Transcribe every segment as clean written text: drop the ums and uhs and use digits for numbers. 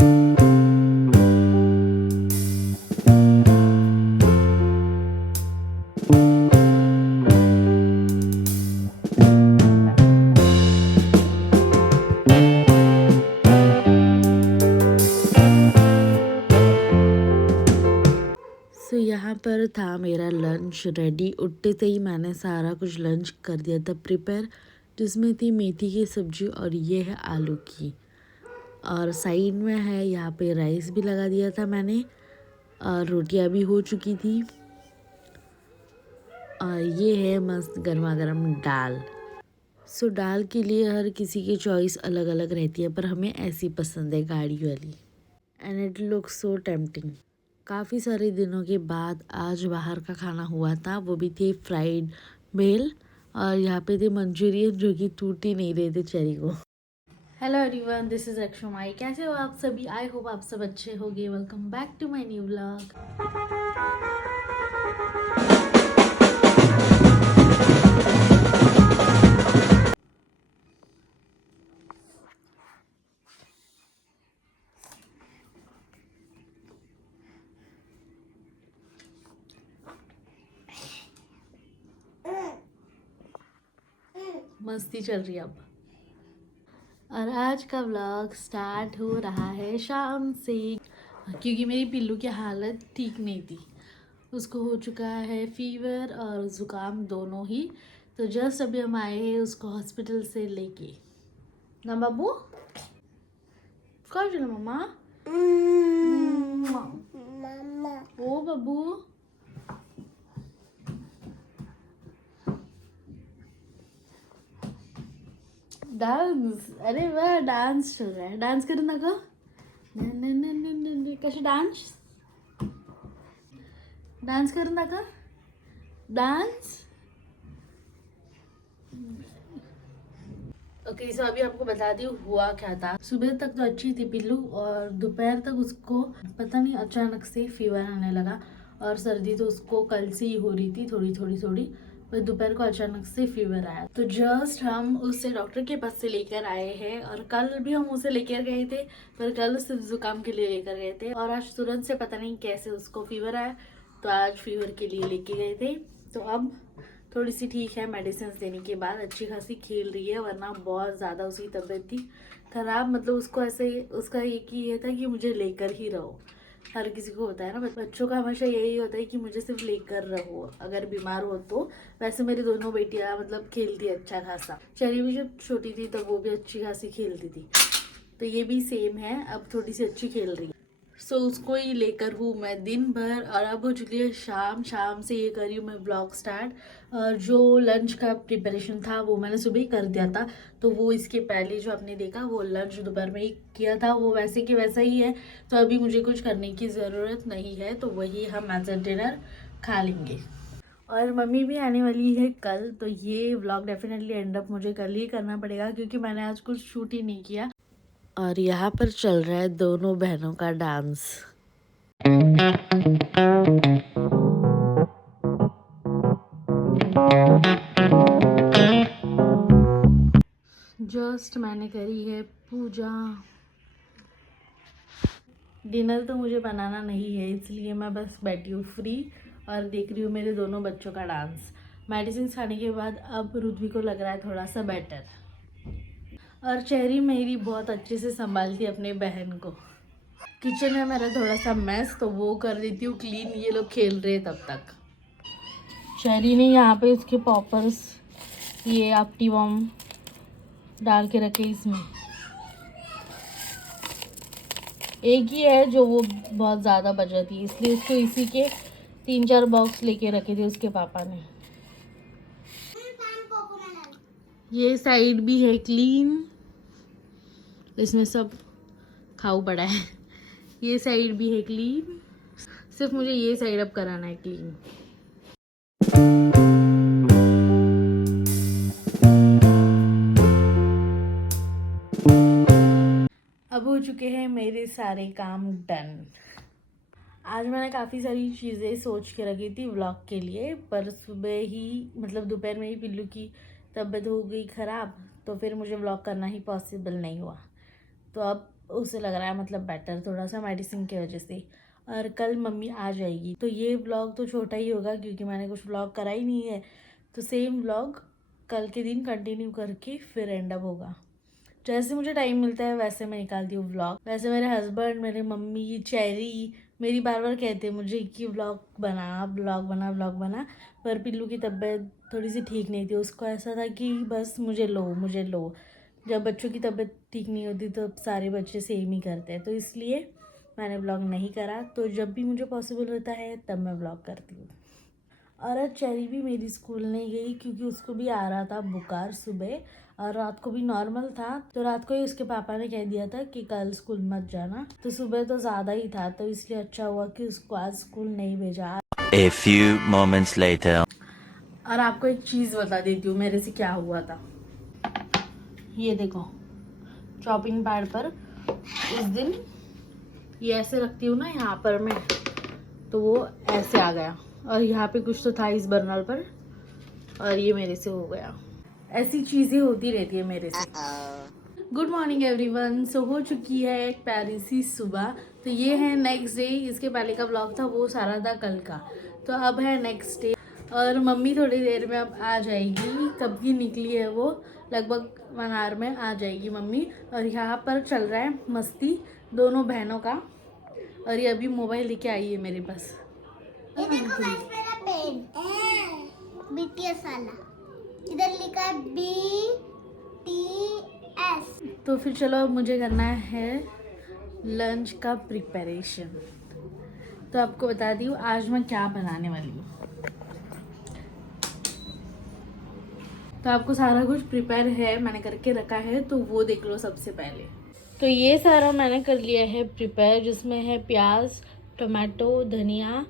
सो यहाँ पर था मेरा लंच रेडी। उठते से ही मैंने सारा कुछ लंच कर दिया था प्रिपेयर, जिसमें थी मेथी की सब्जी और ये है आलू की, और साइड में है यहाँ पे राइस भी लगा दिया था मैंने, और रोटियाँ भी हो चुकी थी, और ये है मस्त गर्मा गर्म दाल। सो दाल के लिए हर किसी की चॉइस अलग अलग रहती है, पर हमें ऐसी पसंद है गाढ़ी वाली, and it looks so tempting. काफ़ी सारे दिनों के बाद आज बाहर का खाना हुआ था, वो भी थे फ्राइड भेल, और यहाँ पे थे मंचूरियन जो कि टूट ही नहीं रहे थे चेरी को। Hello everyone, this is Akshamai. कैसे हो आप सभी? आई होप आप सब अच्छे होंगे। Welcome back to my new vlog. मस्ती चल रही है अब। और आज का व्लॉग स्टार्ट हो रहा है शाम से, क्योंकि मेरी पिल्लू की हालत ठीक नहीं थी। उसको हो चुका है फीवर और ज़ुकाम दोनों ही। तो जस्ट अभी हम आए हैं उसको हॉस्पिटल से लेके ना। बाबू कौन चलो मम्मा? ओ बाबू, डांस, अरे वाह, डांस चल रहा है। डांस करू नका? कशी डांस? डांस करू नका? डांस। ओके, सो अभी आपको बता दी हुआ क्या था। सुबह तक तो अच्छी थी पिल्लू, और दोपहर तक उसको पता नहीं अचानक से फीवर आने लगा, और सर्दी तो उसको कल से ही हो रही थी थोड़ी थोड़ी, पर दोपहर को अचानक से फीवर आया। तो जस्ट हम उससे डॉक्टर के पास से लेकर आए हैं, और कल भी हम उसे लेकर गए थे, पर कल सिर्फ जुकाम के लिए लेकर गए थे, और आज तुरंत से पता नहीं कैसे उसको फीवर आया, तो आज फीवर के लिए लेके गए थे। तो अब थोड़ी सी ठीक है, मेडिसिन देने के बाद अच्छी खासी खेल रही है, वरना बहुत ज़्यादा उसकी तबीयत थी खराब। मतलब उसको ऐसे, उसका एक ही ये था कि मुझे लेकर ही रहो। हर किसी को होता है ना, बच्चों का हमेशा यही होता है कि मुझे सिर्फ लेकर रहो अगर बीमार हो तो। वैसे मेरी दोनों बेटियां मतलब खेलती है अच्छा खासा। चेरी भी जब छोटी थी तब वो भी अच्छी खासी खेलती थी, तो ये भी सेम है, अब थोड़ी सी अच्छी खेल रही है। सो उसको ही लेकर हूँ मैं दिन भर, और अब हो चुकी है शाम। शाम से ये करी हूँ मैं ब्लॉग स्टार्ट, और जो लंच का प्रिपरेशन था वो मैंने सुबह ही कर दिया था। तो वो इसके पहले जो आपने देखा वो लंच दोपहर में ही किया था, वो वैसे कि वैसा ही है। तो अभी मुझे कुछ करने की ज़रूरत नहीं है, तो वही हम एज अ डिनर खा लेंगे। और मम्मी भी आने वाली है कल, तो ये व्लॉग डेफिनेटली एंड अप मुझे कल ही करना पड़ेगा, क्योंकि मैंने आज कुछ शूट ही नहीं किया। और यहाँ पर चल रहा है दोनों बहनों का डांस। जस्ट मैंने करी है पूजा। डिनर तो मुझे बनाना नहीं है, इसलिए मैं बस बैठी हूँ फ्री और देख रही हूँ मेरे दोनों बच्चों का डांस। मेडिसिन खाने के बाद अब रुद्वी को लग रहा है थोड़ा सा बेटर, और चेरी मेरी बहुत अच्छे से संभालती है अपने बहन को। किचन में मेरा थोड़ा सा मैस, तो वो कर देती हूँ क्लीन, ये लोग खेल रहे तब तक। चेरी ने यहाँ पे इसके पॉपर्स, ये ऑप्टिवम डाल के रखे इसमें। एक ही है जो वो बहुत ज़्यादा बचा थी, इसलिए उसको इसी के 3-4 बॉक्स लेके रखे थे उसके पापा ने। ये साइड भी है क्लीन, इसमें सब खाऊ पड़ा है। ये साइड भी है क्लीन, सिर्फ मुझे ये साइड अब कराना है क्लीन। अब हो चुके हैं मेरे सारे काम डन। आज मैंने काफ़ी सारी चीज़ें सोच के रखी थी व्लॉग के लिए, पर सुबह ही मतलब दोपहर में ही पिल्लू की तबीयत हो गई ख़राब, तो फिर मुझे व्लॉग करना ही पॉसिबल नहीं हुआ। तो अब उसे लग रहा है मतलब बेटर थोड़ा सा मेडिसिन की वजह से। और कल मम्मी आ जाएगी, तो ये व्लॉग तो छोटा ही होगा क्योंकि मैंने कुछ व्लॉग करा ही नहीं है। तो सेम व्लॉग कल के दिन कंटिन्यू करके फिर एंड अप होगा। जैसे मुझे टाइम मिलता है वैसे मैं निकालती हूँ व्लॉग। वैसे मेरे हस्बैंड, मेरे मम्मी, चेरी मेरी बार बार कहते हैं मुझे कि व्लॉग बना, व्लॉग बना, व्लॉग बना। पर पिल्लू की तबीयत थोड़ी सी ठीक नहीं थी। उसको ऐसा था कि बस मुझे लो, मुझे लो। जब बच्चों की तबीयत ठीक नहीं होती तो सारे बच्चे सेम ही करते हैं, तो इसलिए मैंने व्लॉग नहीं करा। तो जब भी मुझे पॉसिबल होता है तब मैं व्लॉग करती हूँ। और आज चेरी भी मेरी स्कूल नहीं गई क्योंकि उसको भी आ रहा था बुखार सुबह, और रात को भी नॉर्मल था। तो रात को ही उसके पापा ने कह दिया था कि कल स्कूल मत जाना। तो सुबह तो ज़्यादा ही था, तो इसलिए अच्छा हुआ कि उसको आज स्कूल नहीं भेजा। A few moments later. और आपको एक चीज़ बता देती हूँ मेरे से क्या हुआ था। ये देखो, चॉपिंग पैड पर उस दिन ये ऐसे रखती हूँ ना यहाँ पर मैं, तो वो ऐसे आ गया। और यहाँ पे कुछ तो था इस बर्नर पर, और ये मेरे से हो गया। ऐसी चीज़ें होती रहती है मेरे से। Good morning everyone. सो हो चुकी है एक प्यारी सी सुबह। तो ये है नेक्स्ट डे। इसके पहले का ब्लॉग था वो सारा था कल का, तो अब है नेक्स्ट डे। और मम्मी थोड़ी देर में अब आ जाएगी, कब की निकली है वो, लगभग 1 आवर में आ जाएगी मम्मी। और यहाँ पर चल रहा है मस्ती दोनों बहनों का। और ये अभी मोबाइल लेके आई है मेरे पास। ये देखो गाइस, मेरा पेन BTS वाला, इधर लिखा है BTS। तो फिर चलो अब मुझे करना है लंच का प्रिपरेशन। तो आपको बता दी हूँ आज मैं क्या बनाने वाली हूँ। तो आपको सारा कुछ प्रिपेयर है, मैंने करके रखा है, तो वो देख लो सबसे पहले। तो ये सारा मैंने कर लिया है प्रिपेयर, जिसमें है प्याज, टमाटो, धनिया,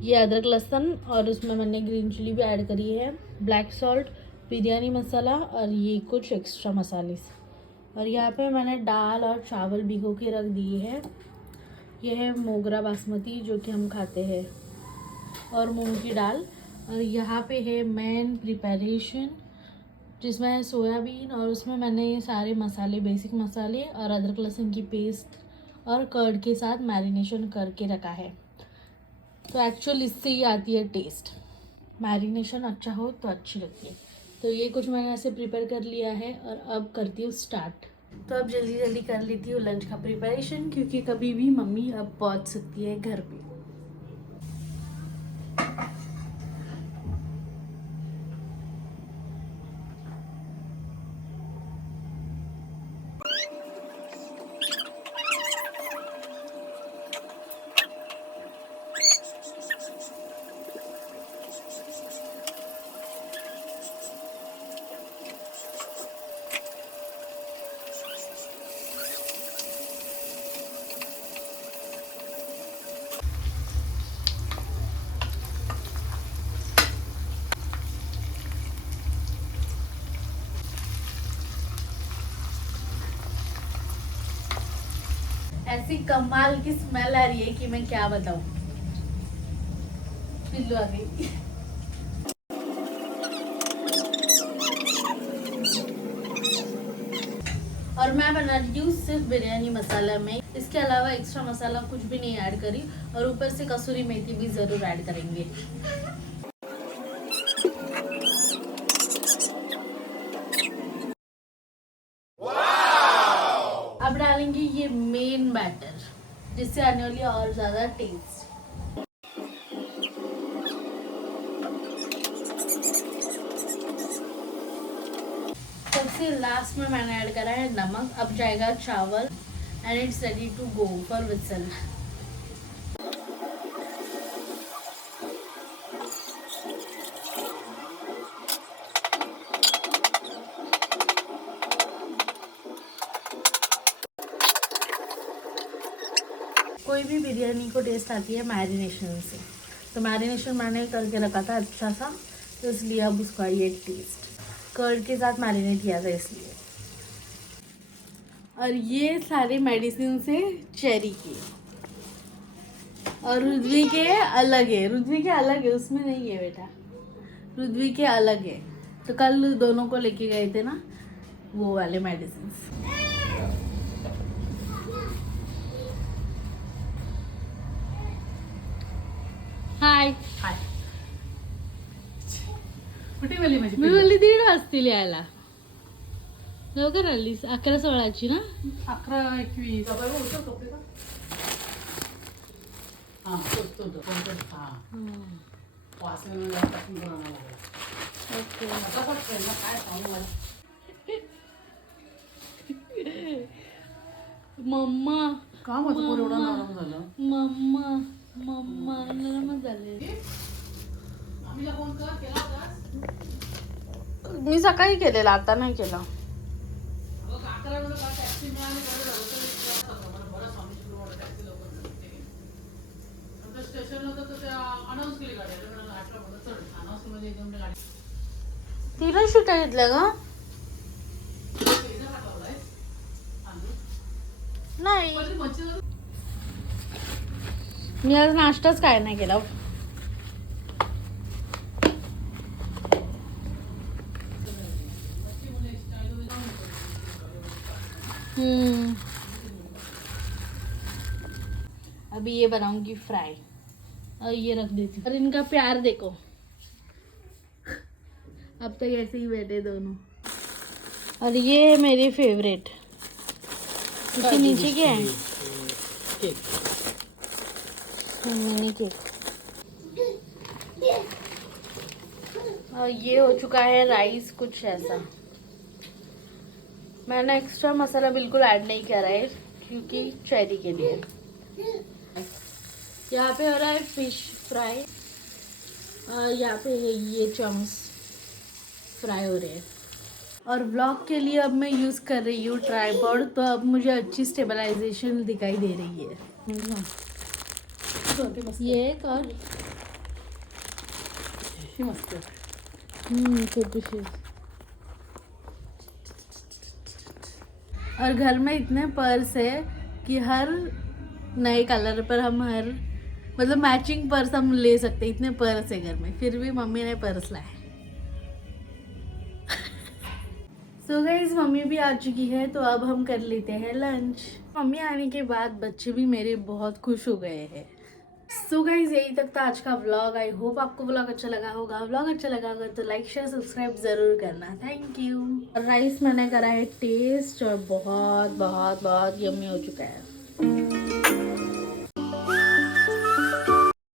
ये अदरक लहसुन, और उसमें मैंने ग्रीन चिली भी ऐड करी है, ब्लैक सॉल्ट, बिरयानी मसाला, और ये कुछ एक्स्ट्रा मसाले। और यहाँ पे मैंने दाल और चावल भिगो के रख दिए हैं। ये है मोगरा बासमती जो कि हम खाते हैं, और मूंग की दाल। और यहाँ पे है मेन प्रिपरेशन जिसमें है सोयाबीन, और उसमें मैंने ये सारे मसाले, बेसिक मसाले और अदरक लहसुन की पेस्ट और कर्ड के साथ मैरिनेशन करके रखा है। तो एक्चुअल इससे ही आती है टेस्ट, मैरिनेशन अच्छा हो तो अच्छी लगती है। तो ये कुछ मैंने ऐसे प्रिपेयर कर लिया है, और अब करती हूँ स्टार्ट। तो अब जल्दी जल्दी कर लेती हूँ लंच का प्रिपरेशन, क्योंकि कभी भी मम्मी अब पहुँच सकती है घर पे। ऐसी कमाल की स्मेल आ रही है कि मैं क्या बताऊं। पिल्लू आ गई। और मैं बना रही हूँ सिर्फ बिरयानी मसाला में, इसके अलावा एक्स्ट्रा मसाला कुछ भी नहीं ऐड करी। और ऊपर से कसूरी मेथी भी जरूर ऐड करेंगे। अब डालेंगे ये मेन बैटर, जिससे आने वाली और ज्यादा टेस्ट। सबसे लास्ट में मैंने ऐड करा है नमक। अब जाएगा चावल, and it's ready to go for whistle. कोई भी बिरयानी को टेस्ट आती है मैरिनेशन से। तो मैरिनेशन मैंने करके रखा था अच्छा सा, तो इसलिए अब उसका ये टेस्ट कर्ड के साथ मैरिनेट किया था इसलिए। और ये सारे मेडिसिन से चेरी के, और रुद्वी के अलग है। रुद्वी के अलग है, उसमें नहीं है बेटा, रुद्वी के अलग है। तो कल दोनों को लेके गए थे ना वो वाले मेडिसिन। हाय. कुठे गेली माझी मी बोलली 1:30 वाजतील यायला. लवकर आलीस. 11:16 ना. 11:21. हा तो हा वाचल्यानं जास्त टाकून करावं लागलं. ओके. आता पण ट्रेनला काय सांगू मला. मम्मा का माझं पोर एवढं नरम झालं. मम्मा मम्मा नरमच झाले. आम्हीला फोन कर केला होतास? मी सकाळी केलेला, आता नाही केला. अगं 11 वाजता का टॅक्सी मिळाली बरं झालं तर विश्वास होता. मला बरं स्वामी शुक्रवार टॅक्सी लवकर भेटते. नंतर स्टेशन होतं तर त्या अनाऊन्स केली गाडी. आता मला आठला बोलत चढ अनाऊन्स मध्ये एकदम गाडी तिला शिटा घेतल्या का? इथं पाठवलाय नाही, पण मच्छी मी आज नाश्ताच काय नाही केला. अभी ये बनाऊंगी फ्राई और ये रख देती हूँ. और इनका प्यार देखो, अब तक ऐसे ही बैठे दोनों. और ये है मेरी फेवरेट. इसके नीचे क्या है? केक. Mini cake. और ये हो चुका है राइस कुछ ऐसा. मैंने एक्स्ट्रा मसाला बिल्कुल ऐड नहीं करा है क्योंकि चेरी के लिए. यहाँ पे हो रहा है फिश फ्राई और यहाँ पे है ये चम्स फ्राई हो रहे हैं. और व्लॉग के लिए अब मैं यूज़ कर रही हूँ ट्राइपॉड, तो अब मुझे अच्छी स्टेबलाइजेशन दिखाई दे रही है. ये एक और मस्त. छोटी सी. और घर में इतने पर्स है कि हर नए कलर पर हम हर मतलब मैचिंग पर्स हम ले सकते. इतने पर्स है घर में, फिर भी मम्मी ने पर्स लाए. सो गाइस मम्मी भी आ चुकी है, तो अब हम कर लेते हैं लंच. मम्मी आने के बाद बच्चे भी मेरे बहुत खुश हो गए हैं. सो गाइस यही तक था आज का व्लॉग. आई होप आपको व्लॉग अच्छा लगा होगा. व्लॉग अच्छा लगा होगा तो लाइक शेयर सब्सक्राइब ज़रूर करना. Thank you. राइस मैंने करा है टेस्ट और बहुत बहुत बहुत यम्मी हो चुका है.